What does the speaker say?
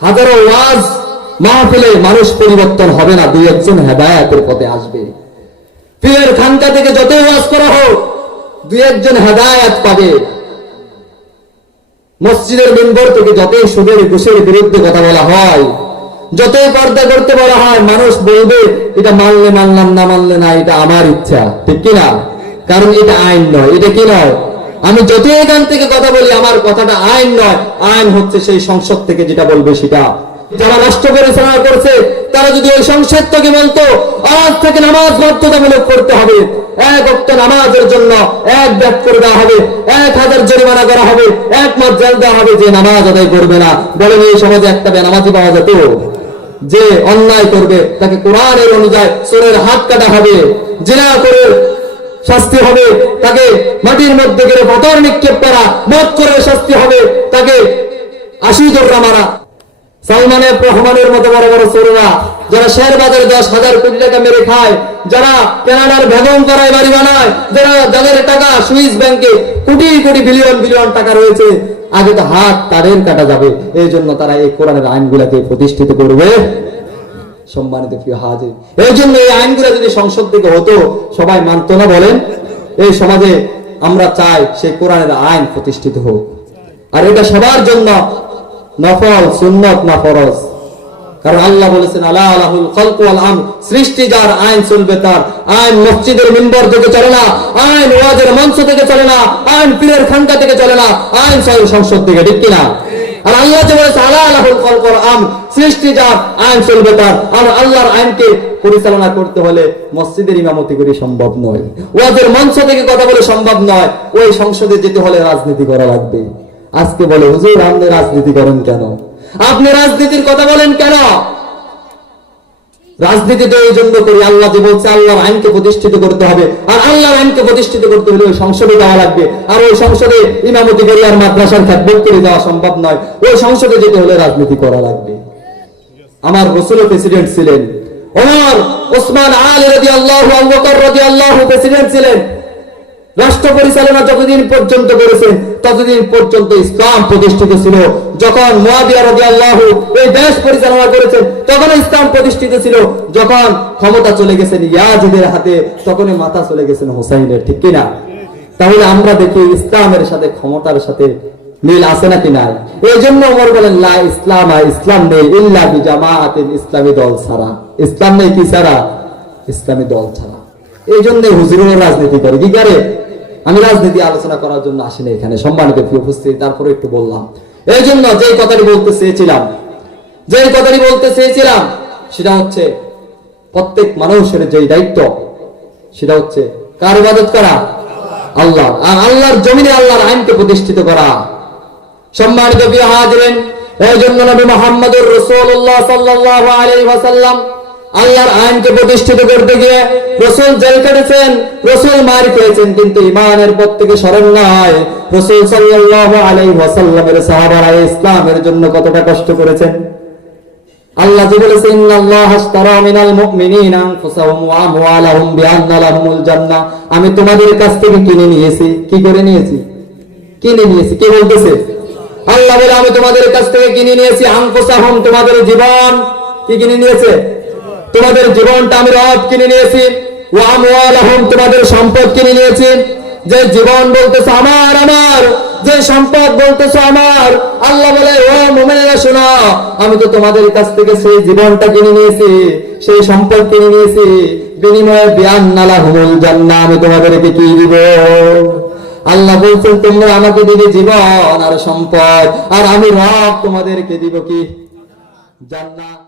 হাজারো ওয়াজ মাহফিলে মানুষ পরিবর্তন হবে না, দুই একজন হেদায়েতের পথে আসবে। পীরের খানকা থেকে যতই ওয়াজ করা হোক, দুই একজন হেদায়েত পাবে। মসজিদের মিম্বর থেকে যতই সুদের ঘুষের বিরুদ্ধে কথা বলা হয়, যতই পর্দা করতে বলা হয়, মানুষ বলবে এটা মানলে মানলাম, না মানলে না, এটা আমার ইচ্ছা, ঠিক কিনা? কারণ এটা আইন নয়। এটা কি নয়? আমি যতই এখান থেকে কথা বলি, আমার কথাটা আইন নয়, আইন হচ্ছে সেই সংসদ থেকে যেটা বলবে সেটা। যারা নষ্ট করে সারা করছে, তারা যদি ওই সংসদ থেকে বলতো আজ থেকে নামাজ বাধ্যতামূলক করতে হবে, এক ওয়াক্ত নামাজের জন্য এক ব্যাট করে দেওয়া হবে, 1000 জরিমানা করা হবে, 1 মাস জেল দেওয়া হবে যে নামাজ আদায় করবে না, বলেন এই সমাজে একটা বেনামাজি পাওয়া যেত? যে অন্যায় করবে তাকে কোরআনের অনুযায়ী চোরের হাত কাটা হবে, জিনা করে শাস্তি হবে, তাকে মাটির মধ্যে গেলে পাথর নিক্ষেপ করা, মদ করে শাস্তি হবে, তাকে 80 দৌড়া মারা। সালমানের রহমানের মতো বড় বড় চোররা, যারা শেয়ার বাজারে 10,000 কোটি টাকা মেরে খায়, যারা কানাডার বেগম করায় বাড়ি বানায়, যাদের টাকা সুইস ব্যাংকে কোটি কোটি বিলিয়ন বিলিয়ন টাকা রয়েছে, আগে তো হাত তাদের কাটা যাবে। এই জন্য তারা এই কোরআনের আইনগুলোকে প্রতিষ্ঠিত করবে। সম্মানিত প্রিয় হাজির, এই জন্য এই আইনগুলো যদি সংসদ থেকে হতো, সবাই মানত না? বলেন, এই সমাজে আমরা চাই সেই কোরআনের আইন প্রতিষ্ঠিত হোক। আর এটা সবার জন্য নফল, সুন্নত না ফরজ। কারণ আল্লাহ বলেছেন আলা আলাহুল খালকু ওয়াল আমর, সৃষ্টি যার, আইন চলবে তার। আইন মসজিদের মিম্বর থেকে চলে না, আইন ওয়াজের মঞ্চ থেকে চলে না, আইন পীরের খানকা থেকে চলে না, আইন সংসদ থেকে, ঠিক কিনা? আর আল্লাহ যে বলেছে আলা আলাহুল খালকু ওয়াল আমর, সৃষ্টি যার, আইন চলবে তার। আর আল্লাহর আইনকে পরিচালনা করতে হলে মসজিদের ইমামতি করে সম্ভব নয়, ওয়াজের মঞ্চ থেকে কথা বলে সম্ভব নয়, ওই সংসদে যেতে হলে রাজনীতি করা লাগবে। আজকে বলে হুজুর আপনি রাজনীতি করেন কেন? আপনি রাজনীতির কথা বলেন কেন? রাজনীতি তো এই জন্য করি, আল্লাহ যে বলছে আল্লাহর আইনকে প্রতিষ্ঠিত করতে হবে, আর আল্লাহর আইনকে প্রতিষ্ঠিত করতে হলে ওই সংসদে যাওয়া লাগবে। আর ওই সংসদে ইমামতি করে আর মাদ্রাসার খ্যাতবোধ করে যাওয়া সম্ভব নয়, ওই সংসদে যেতে হলে রাজনীতি করা লাগবে। আমার রাসূল প্রেসিডেন্ট ছিলেন, ওমর, ওসমান, আলী রাদিয়াল্লাহু, আবু বকর রাদিয়াল্লাহু প্রেসিডেন্ট ছিলেন। রাষ্ট্র পরিচালনা যতদিন পর্যন্ত করেছেন ততদিন পর্যন্ত ইসলাম প্রতিষ্ঠিত ছিল। যখন মুয়াবিয়া রাদিয়াল্লাহু এই দেশ পরিচালনা করেছেন তখন ইসলাম প্রতিষ্ঠিত ছিল। যখন ক্ষমতা চলে গেছেন ইয়াজিদের হাতে, তখনই মাথা চলে গেছেন হুসাইনের, ঠিক কিনা? তাহলে আমরা দেখি ইসলামের সাথে ক্ষমতার সাথে মিল আছে নাকি নাই? এই জন্য ওমর বলেন লা ইসলাম, ইসলাম নেই ইল্লা বিজামাআতিন, ইসলামী দল ছাড়া। ইসলাম নেই কি ছাড়া? ইসলামী দল ছাড়া। এই জন্য হুজুরের রাজনীতি করে কি করে? আমি রাজনীতি আলোচনা করার জন্য আসিনি এখানে, সম্মানিত প্রিয় উপস্থিতি, তারপরে একটু বললাম। এই জন্য যেই কথাটি বলতে চেয়েছিলাম সেটা হচ্ছে প্রত্যেক মানুষের যেই দায়িত্ব, সেটা হচ্ছে কার ইবাদত করা? আল্লাহ। আর আল্লাহর জমিনে আল্লাহর আইনকে প্রতিষ্ঠিত করা। সম্মানিত প্রিয় হাজিরিন, এই জন্য নবী মুহাম্মদুর রাসূলুল্লাহ সাল্লাল্লাহু আলাইহি ওয়াসাল্লাম আল্লাহর আইনকে প্রতিষ্ঠিত করতে গিয়ে রাসূল জেল কেটেছেন, রাসূল মার খেয়েছেন, কিন্তু ঈমানের পথ থেকে সরেন নাই। রাসূল সাল্লাল্লাহু আলাইহি ওয়াসাল্লামের সাহাবারা ইসলামের জন্য কতটা কষ্ট করেছেন। আল্লাহ যে বলেছেন ইন্নাল্লাহা আশতারা মিনাল মুমিনিনা আনফুসাহুম ওয়া আমওয়ালাহুম বিআন্না লাহুমুল জান্নাহ, আমি তোমাদের কাছ থেকে কিনে নিয়েছি। কি করে নিয়েছি? কিনে নিয়েছি। কে বলতেছে? আল্লাহ বলে আমি তোমাদের কাছ থেকে কিনে নিয়েছি আনফুসাহুম, তোমাদের জীবন। কি কিনে নিয়েছে? তোমাদের জীবনটা আমি রব কিনে নিয়েছি। ওয়া আমওয়ালাহুম, তোমাদের সম্পদ কিনে নিয়েছি। যে জীবন বলতেছে আমার, আমার যে সম্পদ বলতেছে আমার। আল্লাহ বলে ও মুমিনেরা শোনো, আমি তো তোমাদের কাছ থেকে সেই জীবনটা কিনে নিয়েছি, সেই সম্পদ কিনে নিয়েছি, বিনিময়ে বিআন্না লাহুমুল জান্নাহ, আমি তোমাদেরকে কি দিব? আল্লাহ বলছেন তোমরা আমাকে দিবে জীবন আর সম্পদ, আর আমি রব তোমাদেরকে দিব কি? জান্নাত।